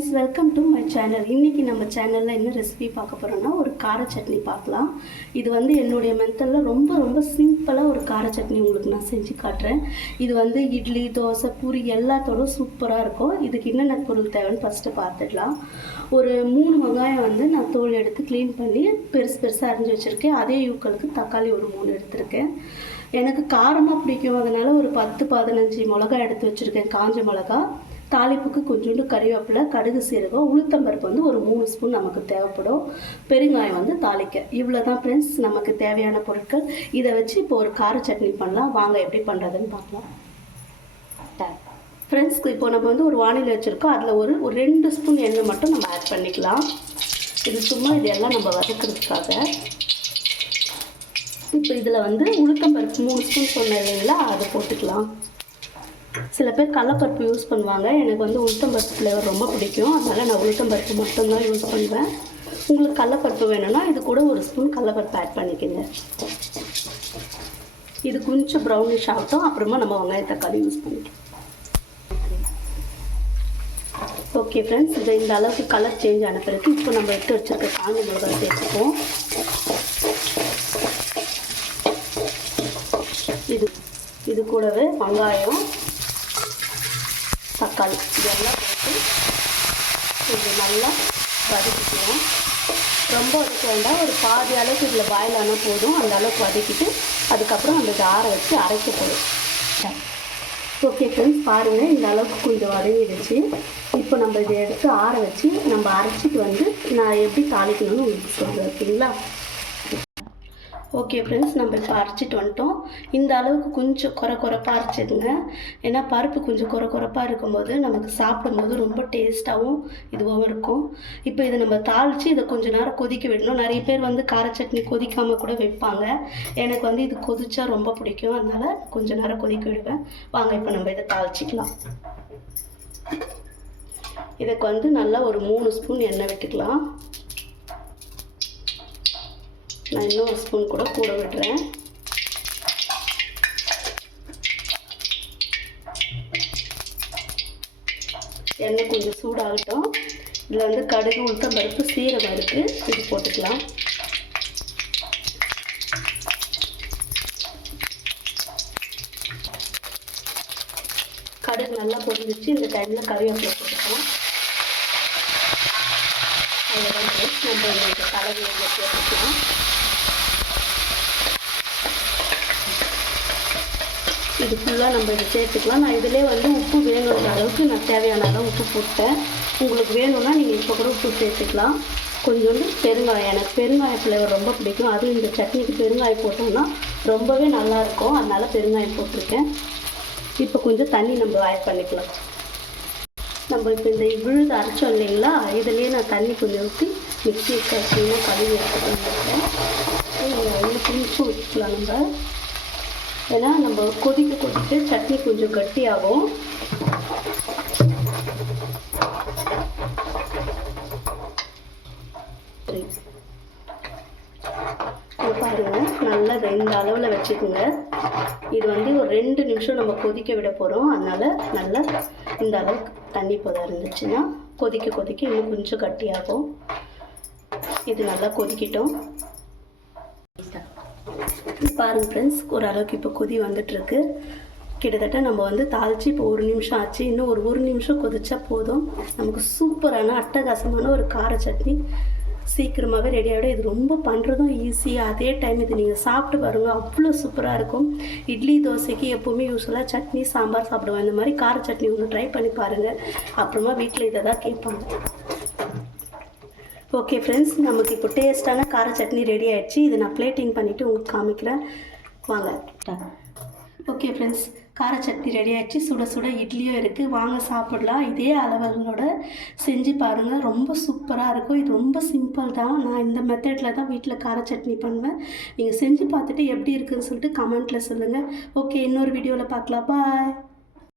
Friends, welcome to my channel. இன்றைக்கி நம்ம சேனலில் என்ன ரெசிபி பார்க்க போகிறோன்னா ஒரு கார சட்னி பார்க்கலாம். இது வந்து என்னுடைய மெத்தடில் ரொம்ப சிம்பிளாக ஒரு கார சட்னி உங்களுக்கு நான் செஞ்சு காட்டுறேன். இது வந்து இட்லி, தோசை, பூரி எல்லாத்தோட சூப்பராக இருக்கும். இதுக்கு என்னென்ன பொருள் தேவைன்னு ஃபஸ்ட்டு பார்த்துடலாம். ஒரு 3 வெங்காயம் வந்து நான் தோல் எடுத்து க்ளீன் பண்ணி பெருசாக அரிஞ்சு வச்சுருக்கேன். அதே யூக்களுக்கு தக்காளி ஒரு 3 எடுத்திருக்கேன். எனக்கு காரமாக பிடிக்கும், அதனால் ஒரு 10-15 மிளகா எடுத்து வச்சுருக்கேன், காஞ்ச மிளகா. தாளிப்புக்கு கொஞ்சோண்டு கறிவேப்பிலை, கடுகு, சீரகம், உளுத்தம்பருப்பு வந்து ஒரு 3 ஸ்பூன் நமக்கு தேவைப்படும். பெருங்காயம் வந்து தாளிக்க. இவ்வளோ தான் ஃப்ரெண்ட்ஸ் நமக்கு தேவையான பொருட்கள். இதை வச்சு இப்போ ஒரு கார சட்னி பண்ணலாம். வாங்க எப்படி பண்ணுறதுன்னு பார்க்கலாம். ஃப்ரெண்ட்ஸ், இப்போ நம்ம வந்து ஒரு வானிலை வச்சுருக்கோம். அதில் ஒரு 2 ஸ்பூன் எண்ணெய் மட்டும் நம்ம ஆட் பண்ணிக்கலாம். இது சும்மா இதெல்லாம் நம்ம வதக்கிறதுக்காக. இப்போ இதில் வந்து உளுத்தம்பருப்பு 3 ஸ்பூன் சொன்னேன் இல்லைங்களா, அதை போட்டுக்கலாம். சில பேர் கடலைப்பருப்பு யூஸ் பண்ணுவாங்க. எனக்கு வந்து உளுத்தம்பருப்பு ஃப்ளேவர் ரொம்ப பிடிக்கும், அதனால் நான் உளுத்தம்பருப்பு மட்டும்தான் யூஸ் பண்ணுவேன். உங்களுக்கு கடலைப்பருப்பு வேணும்னா இது கூட 1 ஸ்பூன் கடலைப்பருப்பு ஆட் பண்ணிக்கோங்க. இது கொஞ்சம் ப்ரௌனிஷ் ஆகட்டும், அப்புறமா நம்ம வெங்காய தக்காளி யூஸ் பண்ணிக்கலாம். ஓகே ஃப்ரெண்ட்ஸ், இதை இந்த அளவுக்கு கலர் சேஞ்ச் ஆன பிறகு இப்போ நம்ம எடுத்து வச்சுருக்க காஞ்ச மிளகாய் சேர்த்துப்போம். இது கூடவே வெங்காயம், தக்காளி இதெல்லாம் போட்டு கொஞ்சம் நல்லா வதக்கிக்குவோம். ரொம்ப வதக்க வேண்டாம், ஒரு பாதி அளவுக்கு இதில் பாயில் ஆனால் போதும். அந்த அளவுக்கு வதக்கிட்டு அதுக்கப்புறம் நம்ம இதை ஆற வச்சு அரைக்க போதும். ஓகே ஃப்ரெண்ட்ஸ், பாருங்கள், இந்த அளவுக்கு கொஞ்சம் வதங்கிடுச்சு. இப்போ நம்ம இதை எடுத்து ஆற வச்சு நம்ம அரைச்சிட்டு வந்து நான் எப்படி தாளிக்கணும்னு உங்களுக்கு சொல்கிறேன், ஓகேங்களா? ஓகே ஃப்ரெண்ட்ஸ், நம்ம இப்போ அரைச்சிட்டு வந்துட்டோம். இந்த அளவுக்கு கொஞ்சம் குறைப்பாக அரைச்சிடுங்க. ஏன்னா பருப்பு கொஞ்சம் குறைப்பாக இருக்கும்போது நமக்கு சாப்பிடும்போது ரொம்ப டேஸ்ட்டாகவும் இதுவாகவும் இருக்கும். இப்போ இதை நம்ம தாளித்து இதை கொஞ்சம் நேரம் கொதிக்க விடணும். நிறைய பேர் வந்து கார சட்னி கொதிக்காமல் கூட வைப்பாங்க. எனக்கு வந்து இது கொதிச்சா ரொம்ப பிடிக்கும், அதனால் கொஞ்சம் நேரம் கொதிக்க விடுவேன். வாங்க இப்போ நம்ம இதை தாளிச்சிக்கலாம். இதுக்கு வந்து நல்லா ஒரு 3 ஸ்பூன் எண்ணெய் விட்டுக்கலாம். நான் இன்னும் 1 ஸ்பூன் கூட விடுறேன். எண்ணெய் கொஞ்சம் சூடாகட்டும். இதில் வந்து கடுகு, உளுத்தம்பருப்பு, சீரகம் இருக்குது, இது போட்டுக்கலாம். கடுகு நல்லா பொரிஞ்சிச்சு. இந்த டைமில் கறிவேப்பிலை போட்டுக்கலாம். அவ்வளோதான் ஃப்ரெண்ட்ஸ், நம்ம இந்த கலவை சேர்த்துக்கலாம். இது ஃபுல்லாக நம்ம இதை சேர்த்துக்கலாம். நான் இதிலே வந்து உப்பு வேணுன்ற அளவுக்கு நான் தேவையான அளவு உப்பு போட்டேன். உங்களுக்கு வேணும்னா நீங்கள் இப்போ கூட உப்பு சேர்த்துக்கலாம். கொஞ்சோண்டு பெருங்காயம், எனக்கு பெருங்காய ஃப்ளேவர் ரொம்ப பிடிக்கும். அதுவும் இந்த சட்னிக்கு பெருங்காயம் போட்டோம்னா ரொம்பவே நல்லாயிருக்கும், அதனால் பெருங்காயம் போட்டிருக்கேன். இப்போ கொஞ்சம் தண்ணி நம்ம ஆட் பண்ணிக்கலாம். நம்ம இப்போ இந்த விழுது அரைச்சோம் இல்லைங்களா, இதுலேயே நான் தண்ணி கொஞ்சம் ஊற்றி மிக்ஸி கட்டினா கழுவி எடுத்துக்கிட்டேன். இன்னும் கொஞ்சம் ஊற்றிக்கலாம் நம்ம. ஏன்னா நம்ம கொதிக்க சட்னி கொஞ்சம் கட்டியாகும். பாருங்கள், நல்லா இந்த அளவில் வச்சுக்கோங்க. இது வந்து ஒரு 2 நிமிஷம் நம்ம கொதிக்க விட போகிறோம். அதனால் நல்லா இந்த அளவுக்கு தண்ணி பதம் இருந்துச்சுன்னா கொதிக்க இன்னும் கொஞ்சம் கட்டியாகும். இது நல்லா கொதிக்கட்டும். பாருங்கள் ஃப்ரெண்ட்ஸ், ஓரளவுக்கு இப்போ கொதி வந்துட்டுருக்கு. கிட்டத்தட்ட நம்ம வந்து தாளித்து இப்போ 1 நிமிஷம் ஆச்சு. இன்னும் ஒரு 1 நிமிஷம் கொதிச்சா போதும். நமக்கு சூப்பரான அட்டகாசமான ஒரு கார சட்னி சீக்கிரமாகவே ரெடி ஆகிடும். இது ரொம்ப பண்ணுறதும் ஈஸி, அதே டைம் இது நீங்கள் சாப்பிட்டு பாருங்கள், அவ்வளோ சூப்பராக இருக்கும். இட்லி, தோசைக்கு எப்போவுமே யூஸ்வலாக சட்னி, சாம்பார் சாப்பிடுவேன். இந்த மாதிரி கார சட்னி ஒன்று ட்ரை பண்ணி பாருங்கள். அப்புறமா வீட்டில் இதை தான் கேட்பாங்க. ஓகே ஃப்ரெண்ட்ஸ், நமக்கு இப்போ டேஸ்ட்டான கார சட்னி ரெடி ஆகிடுச்சு. இதை நான் பிளேட்டிங் பண்ணிவிட்டு உங்களுக்கு காமிக்கிறேன், வாங்க. ஓகே ஃப்ரெண்ட்ஸ், கார சட்னி ரெடி ஆகிடுச்சு. சுட இட்லியும் இருக்குது, வாங்க சாப்பிடலாம். இதே அளவுகளோட செஞ்சு பாருங்கள், ரொம்ப சூப்பராக இருக்கும். இது ரொம்ப சிம்பிள் தான். நான் இந்த மெத்தடில் தான் வீட்டில் கார சட்னி பண்ணுவேன். நீங்கள் செஞ்சு பார்த்துட்டு எப்படி இருக்குதுன்னு சொல்லிட்டு கமெண்ட்டில் சொல்லுங்கள். ஓகே, இன்னொரு வீடியோவில் பார்க்கலாம். பாய்.